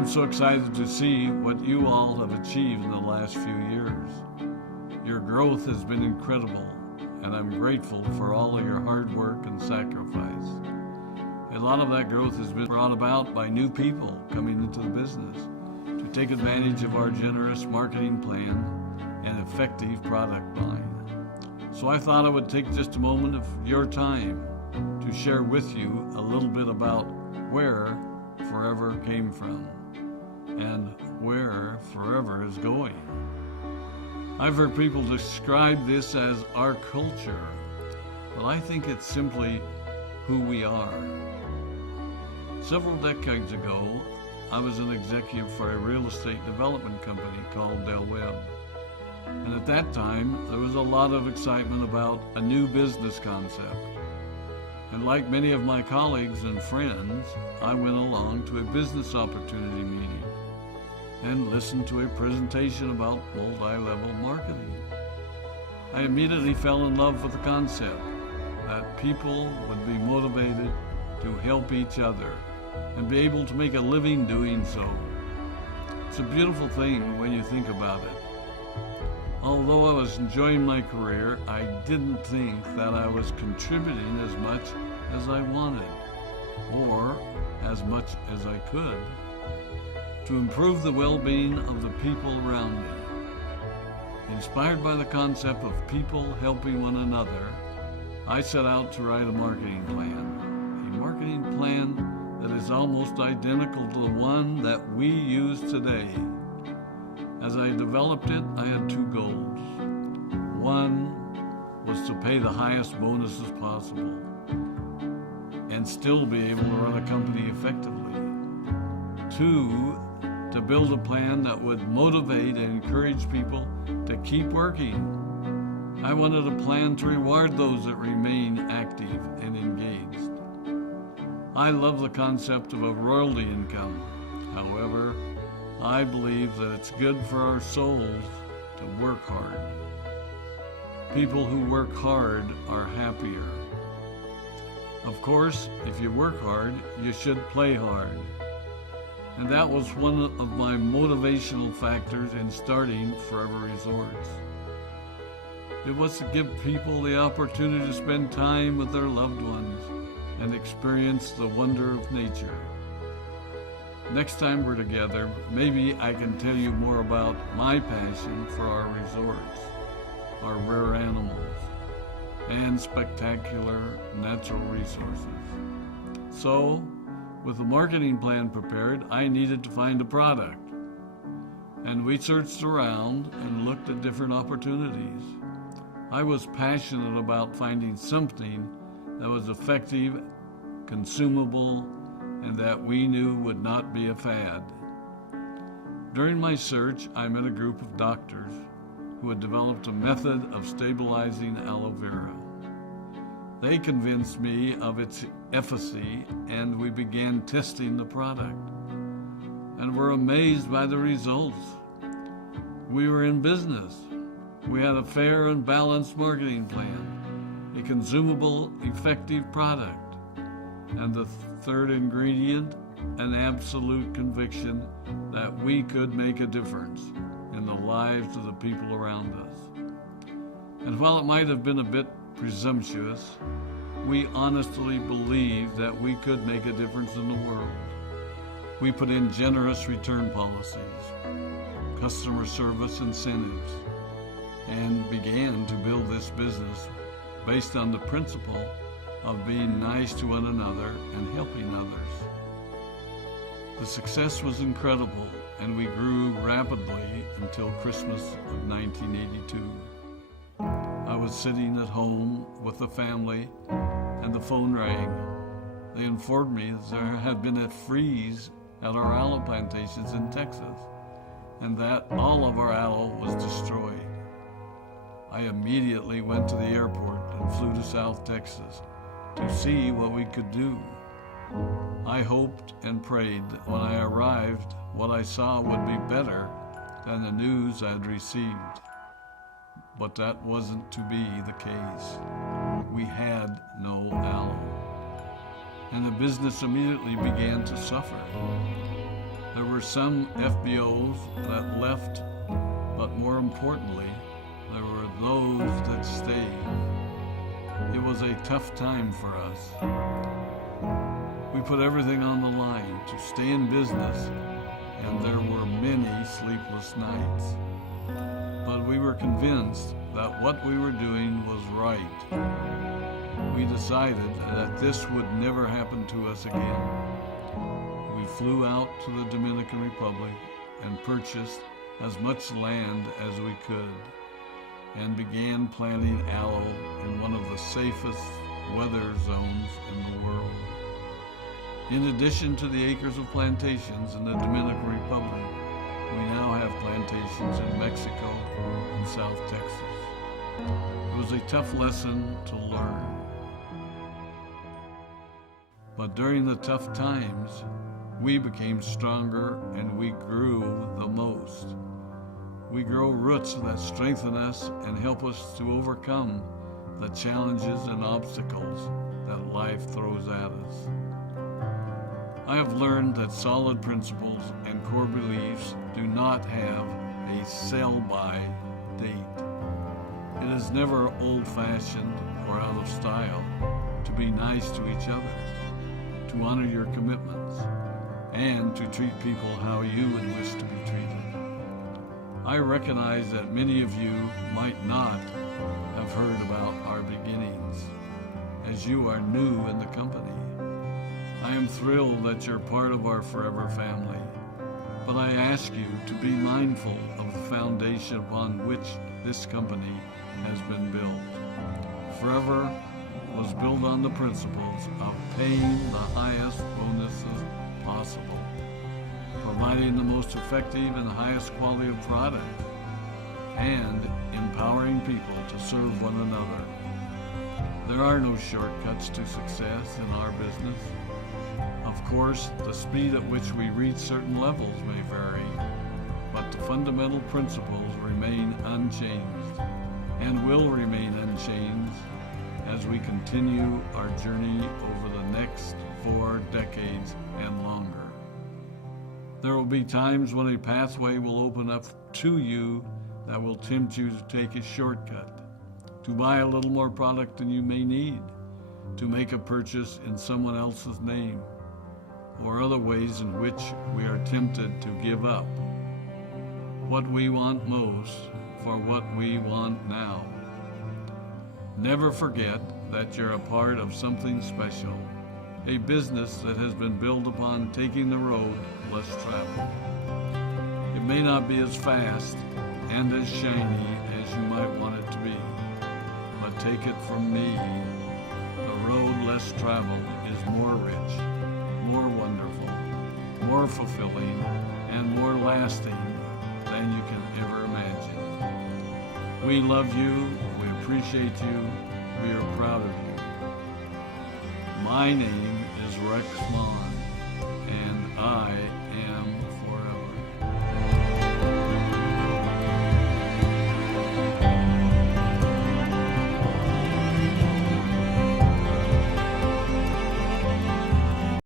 I'm so excited to see what you all have achieved in the last few years. Your growth has been incredible, and I'm grateful for all of your hard work and sacrifice. A lot of that growth has been brought about by new people coming into the business to take advantage of our generous marketing plan and effective product line. So I thought I would take just a moment of your time to share with you a little bit about where Forever came from and where Forever is going. I've heard people describe this as our culture, but I think it's simply who we are. Several decades ago, I was an executive for a real estate development company called Del Webb. And at that time, there was a lot of excitement about a new business concept. And like many of my colleagues and friends, I went along to a business opportunity meeting and listened to a presentation about multi-level marketing. I immediately fell in love with the concept that people would be motivated to help each other and be able to make a living doing so. It's a beautiful thing when you think about it. Although I was enjoying my career, I didn't think that I was contributing as much as I wanted, or as much as I could, to improve the well-being of the people around me. Inspired by the concept of people helping one another, I set out to write a marketing plan that is almost identical to the one that we use today. As I developed it, I had two goals. One was to pay the highest bonuses possible and still be able to run a company effectively. Two, to build a plan that would motivate and encourage people to keep working. I wanted a plan to reward those that remain active and engaged. I love the concept of a royalty income. However, I believe that it's good for our souls to work hard. People who work hard are happier. Of course, if you work hard, you should play hard. And that was one of my motivational factors in starting Forever Resorts. It was to give people the opportunity to spend time with their loved ones and experience the wonder of nature. Next time we're together, maybe I can tell you more about my passion for our resorts, our rare animals, and spectacular natural resources. So, with the marketing plan prepared, I needed to find a product. And we searched around and looked at different opportunities. I was passionate about finding something that was effective, consumable, and that we knew would not be a fad. During my search, I met a group of doctors who had developed a method of stabilizing aloe vera. They convinced me of its efficacy, and we began testing the product, and were amazed by the results. We were in business. We had a fair and balanced marketing plan, a consumable, effective product, and the third ingredient, an absolute conviction that we could make a difference in the lives of the people around us. And while it might have been a bit presumptuous, we honestly believed that we could make a difference in the world. We put in generous return policies, customer service incentives, and began to build this business based on the principle of being nice to one another and helping others. The success was incredible, and we grew rapidly until Christmas of 1982. I was sitting at home with the family, and the phone rang. They informed me that there had been a freeze at our aloe plantations in Texas, and that all of our aloe was destroyed. I immediately went to the airport and flew to South Texas to see what we could do. I hoped and prayed that when I arrived, what I saw would be better than the news I'd received. But that wasn't to be the case. We had no aloe, and the business immediately began to suffer. There were some FBOs that left, but more importantly, there were those that stayed. It was a tough time for us. We put everything on the line to stay in business, and there were many sleepless nights. But we were convinced that what we were doing was right. We decided that this would never happen to us again. We flew out to the Dominican Republic and purchased as much land as we could and began planting aloe in one of the safest weather zones in the world. In addition to the acres of plantations in the Dominican Republic, we now have plantations in Mexico and South Texas. It was a tough lesson to learn. But during the tough times, we became stronger and we grew the most. We grow roots that strengthen us and help us to overcome the challenges and obstacles that life throws at us. I have learned that solid principles and core beliefs do not have a sell-by date. It is never old-fashioned or out of style to be nice to each other, to honor your commitments, and to treat people how you would wish to be treated. I recognize that many of you might not have heard about our beginnings, as you are new in the company. I am thrilled that you're part of our Forever family, but I ask you to be mindful of the foundation upon which this company has been built. Forever was built on the principles of paying the highest bonuses possible, providing the most effective and highest quality of product, and empowering people to serve one another. There are no shortcuts to success in our business. Of course, the speed at which we reach certain levels may vary, but the fundamental principles remain unchanged and will remain unchanged as we continue our journey over the next 4 decades and longer. There will be times when a pathway will open up to you that will tempt you to take a shortcut, to buy a little more product than you may need, to make a purchase in someone else's name, or other ways in which we are tempted to give up what we want most for what we want now. Never forget that you're a part of something special, a business that has been built upon taking the road less traveled. It may not be as fast and as shiny as you might want it to be, but take it from me, the road less traveled is more rich, more wonderful, more fulfilling, and more lasting than you can ever imagine. We love you, we appreciate you, we are proud of you. My name is Rex Maughan, and I